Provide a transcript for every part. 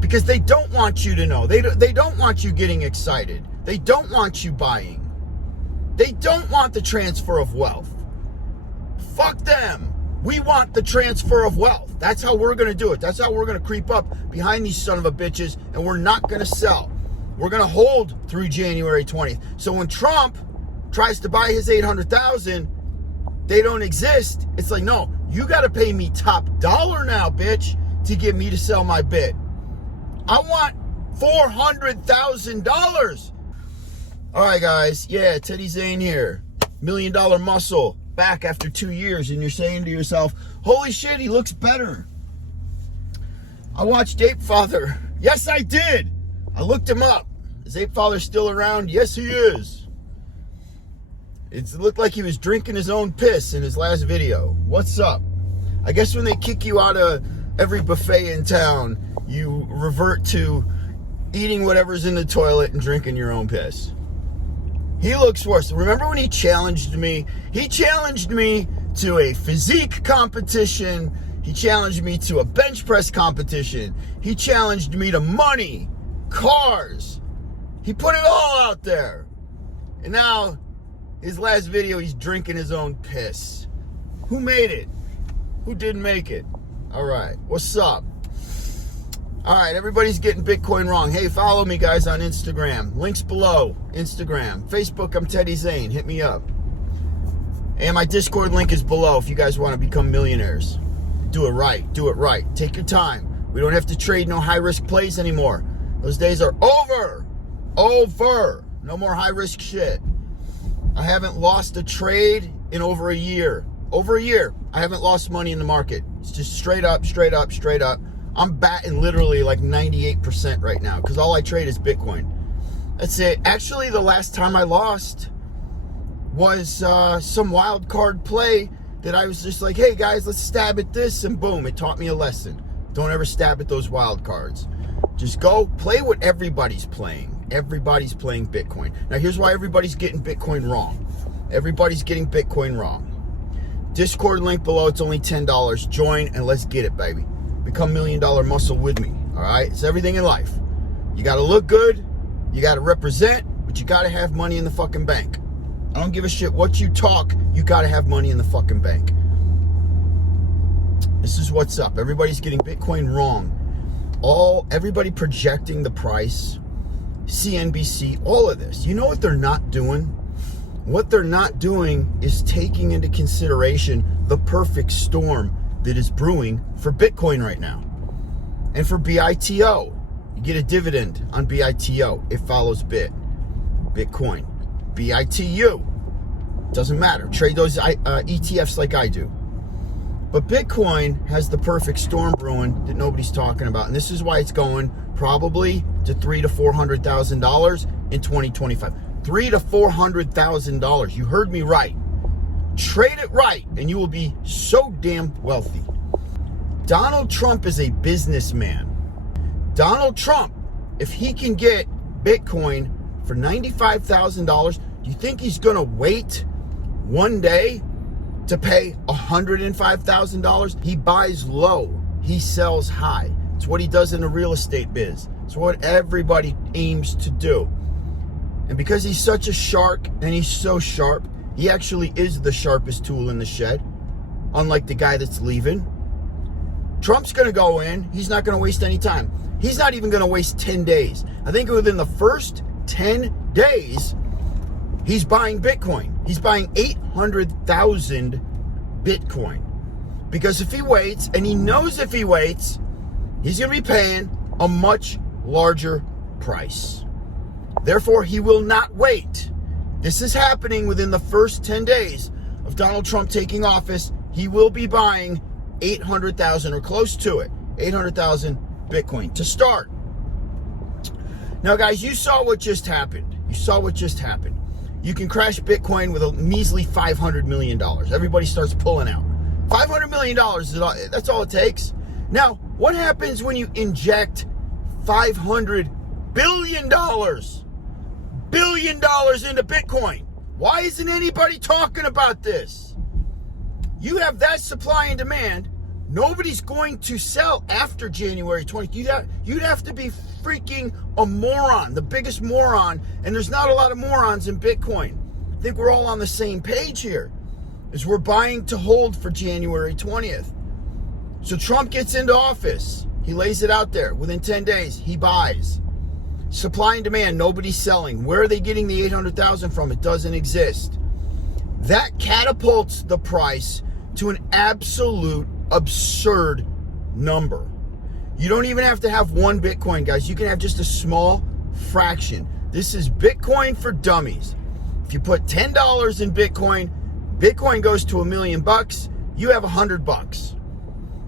Because they don't want you to know. They don't want you getting excited. They don't want you buying. They don't want the transfer of wealth. Fuck them. We want the transfer of wealth. That's how we're going to do it. That's how we're going to creep up behind these son of a bitches, and we're not going to sell. We're going to hold through January 20th. So when Trump tries to buy his 800,000, they don't exist. It's like, no, you got to pay me top dollar now, bitch, to get me to sell my bid. I want $400,000. All right, guys. Yeah, Teddy Zane here. $1 Million Muscle. Back after 2 years, and you're saying to yourself, holy shit, he looks better. I watched Ape Father. Yes, I did. I looked him up. Is Ape Father still around? Yes, he is. It looked like he was drinking his own piss in his last video. What's up? I guess when they kick you out of every buffet in town, you revert to eating whatever's in the toilet and drinking your own piss. He looks worse. Remember when he challenged me? He challenged me to a physique competition. He challenged me to a bench press competition. He challenged me to money, cars. He put it all out there. And now, his last video, he's drinking his own piss. Who made it? Who didn't make it? All right. What's up? All right, everybody's getting Bitcoin wrong. Hey, follow me, guys, on Instagram. Links below. Instagram. Facebook, I'm Teddy Zane. Hit me up. And my Discord link is below if you guys want to become millionaires. Do it right. Do it right. Take your time. We don't have to trade no high-risk plays anymore. Those days are over. Over. No more high-risk shit. I haven't lost a trade in over a year. Over a year, I haven't lost money in the market. It's just straight up, straight up, straight up. I'm batting literally like 98% right now because all I trade is Bitcoin. That's it. Actually, the last time I lost was some wild card play that I was just like, hey guys, let's stab at this, and boom, it taught me a lesson. Don't ever stab at those wild cards. Just go play what everybody's playing. Everybody's playing Bitcoin. Now here's why everybody's getting Bitcoin wrong. Everybody's getting Bitcoin wrong. Discord link below, it's only $10. Join and let's get it, baby. Become $1 Million Muscle with me, all right? It's everything in life. You got to look good, you got to represent, but you got to have money in the fucking bank. I don't give a shit what you talk, you got to have money in the fucking bank. This is what's up. Everybody's getting Bitcoin wrong. Everybody projecting the price, CNBC, all of this. You know what they're not doing? What they're not doing is taking into consideration the perfect storm that is brewing for Bitcoin right now. And for BITO, you get a dividend on BITO. It follows Bitcoin. BITU, doesn't matter. Trade those ETFs like I do. But Bitcoin has the perfect storm brewing that nobody's talking about. And this is why it's going probably to $300,000 to $400,000 in 2025. $300,000 to $400,000. You heard me right. Trade it right, and you will be so damn wealthy. Donald Trump is a businessman. Donald Trump, if he can get Bitcoin for $95,000, do you think he's going to wait one day to pay $105,000? He buys low. He sells high. It's what he does in the real estate biz. It's what everybody aims to do. And because he's such a shark, and he's so sharp, he actually is the sharpest tool in the shed, unlike the guy that's leaving. Trump's going to go in. He's not going to waste any time. He's not even going to waste 10 days. I think within the first 10 days, he's buying Bitcoin. He's buying 800,000 Bitcoin. Because if he waits, and he knows if he waits, he's going to be paying a much larger price. Therefore, he will not wait. This is happening within the first 10 days of Donald Trump taking office. He will be buying 800,000 or close to it, 800,000 Bitcoin to start. Now, guys, you saw what just happened. You saw what just happened. You can crash Bitcoin with a measly $500 million. Everybody starts pulling out. $500 million, that's all it takes. Now, what happens when you inject $500 billion into Bitcoin? Why isn't anybody talking about this? You have that supply and demand. Nobody's going to sell after January 20th. You'd have to be freaking a moron, the biggest moron, and there's not a lot of morons in Bitcoin. I think we're all on the same page here, is we're buying to hold for January 20th. So Trump gets into office. He lays it out there. Within 10 days, he buys. Supply and demand, nobody's selling. Where are they getting the 800,000 from? It doesn't exist. That catapults the price to an absolute absurd number. You don't even have to have one Bitcoin, guys. You can have just a small fraction. This is Bitcoin for dummies. If you put $10 in Bitcoin, Bitcoin goes to $1 million. You have $100.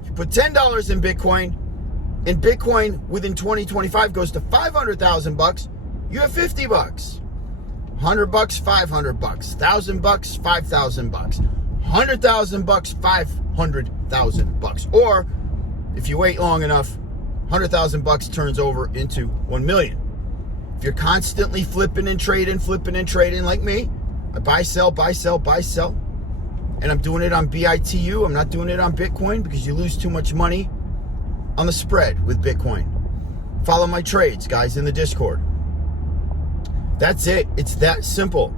If you put $10 in Bitcoin, and Bitcoin within 2025 goes to $500,000, you have $50. $100, $500, $1,000, $5,000, $100,000, $500,000. Or if you wait long enough, $100,000 turns over into 1 million. If you're constantly flipping and trading like me, I buy, sell, buy, sell, buy, sell, and I'm doing it on BITU. I'm not doing it on Bitcoin because you lose too much money on the spread with Bitcoin. Follow my trades, guys, in the Discord. That's it. It's that simple.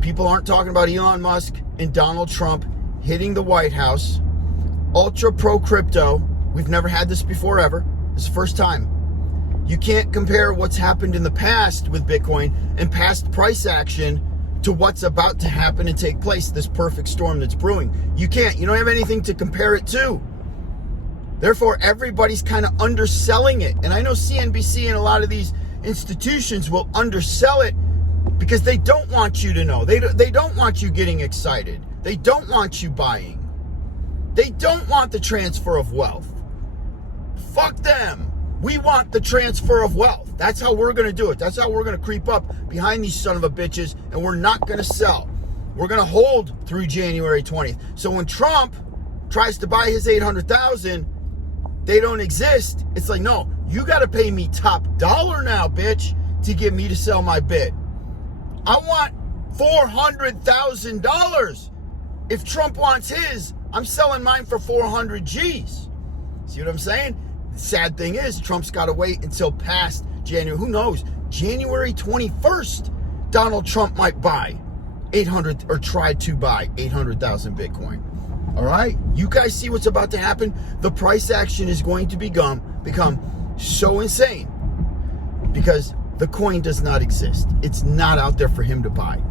People aren't talking about Elon Musk and Donald Trump hitting the White House. Ultra pro crypto. We've never had this before ever. This is the first time. You can't compare what's happened in the past with Bitcoin and past price action to what's about to happen and take place, this perfect storm that's brewing. You can't. You don't have anything to compare it to. Therefore, everybody's kind of underselling it. And I know CNBC and a lot of these institutions will undersell it because they don't want you to know. They don't want you getting excited. They don't want you buying. They don't want the transfer of wealth. Fuck them. We want the transfer of wealth. That's how we're going to do it. That's how we're going to creep up behind these son of a bitches, and we're not going to sell. We're going to hold through January 20th. So when Trump tries to buy his 800,000, they don't exist. It's like, no, you got to pay me top dollar now, bitch, to get me to sell my bid. I want $400,000. If Trump wants his, I'm selling mine for 400 G's. See what I'm saying? The sad thing is, Trump's got to wait until past January. Who knows? January 21st, Donald Trump might buy 800 or try to buy 800,000 Bitcoin. All right? You guys see what's about to happen? The price action is going to become so insane because the coin does not exist. It's not out there for him to buy.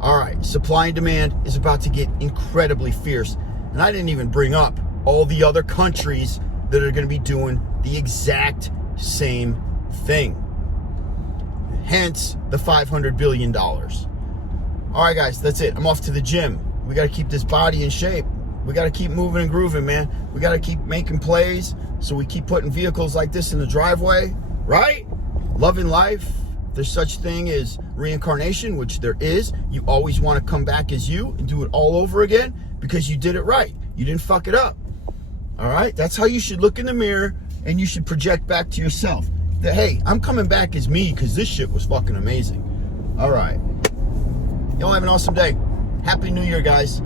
All right, supply and demand is about to get incredibly fierce. And I didn't even bring up all the other countries that are going to be doing the exact same thing. Hence the $500 billion. All right, guys, that's it. I'm off to the gym. We got to keep this body in shape. We got to keep moving and grooving, man. We got to keep making plays so we keep putting vehicles like this in the driveway, right? Loving life. There's such thing as reincarnation, which there is. You always want to come back as you and do it all over again because you did it right. You didn't fuck it up. All right? That's how you should look in the mirror, and you should project back to yourself that, hey, I'm coming back as me because this shit was fucking amazing. All right. Y'all have an awesome day. Happy New Year, guys.